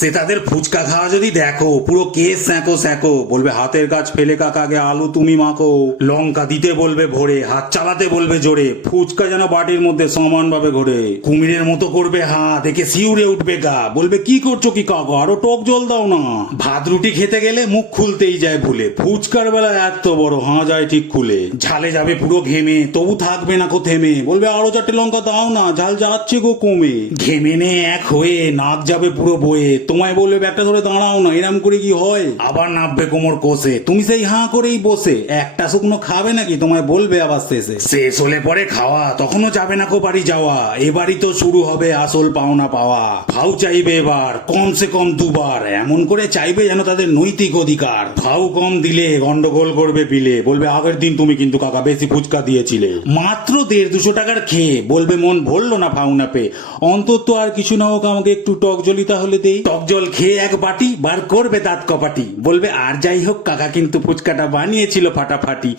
সে তাদের ফুচকা খাওয়া যদি দেখো পুরো কেস স্যাঁকো স্যাঁকো, বলবে হাতের কাজ ফেলে কাকাগে আলু তুমি মাখো, লঙ্কা দিতে বলবে ভরে, হাত চালাতে বলবে জোরে, ফুচকা যেন বাটির মধ্যে সমান ভাবে ঘোরে, কুমিরের মতো করবে হাত, একে শিউরে উঠবে গা, বলবে কি করছো কি কাকা, আরো টক জল দাও না। ভাত রুটি খেতে গেলে মুখ খুলতেই যায় ভুলে, ফুচকার বেলা এত বড় হাঁ যায় ঠিক খুলে, ঝালে যাবে পুরো ঘেমে তবু থাকবে না কো থেমে, বলবে আরো 4টে লঙ্কা দাও না, ঝাল যাচ্ছে গো কমে। ঘেমে নে এক হয়ে নাক যাবে পুরো বয়ে, তোমায় বলবে ব্যাগটা ধরে দাঁড়াও না, এরম করে কি হয়, আবার নামবে কোমর কষে, তুমি সেই হাঁ করেই বসে, একটা শুকনো খাবে নাকি তোমায় বলবে আবার শেষে। শেষ হলে পরে খাওয়া, তখনও যাবে না কো বাড়ি যাওয়া, এবারই তো শুরু হবে আসল পাওনা পাওয়া। ভাউ চাইবে এবার কমসে কম 2বার, এমন করে চাইবে যেন তাদের নৈতিক অধিকার। ভাউ কম দিলে গন্ডগোল করবে বিলে, বলবে আগের দিন তুমি কিন্তু কাকা বেশি ফুচকা দিয়েছিলে। মাত্র 150-200 টাকার খেয়ে বলবে মন ভরলো না ভাউ না পে, অন্তত আর কিছু না হোক আমাকে একটু টক জলই তাহলে দেই। টক জল খেয়ে এক বাটি বার করবে দাঁত কপাটি, বলবে আর যাই হোক কাকা কিন্তু ফুচকাটা বানিয়েছিল ফাটাফাটি।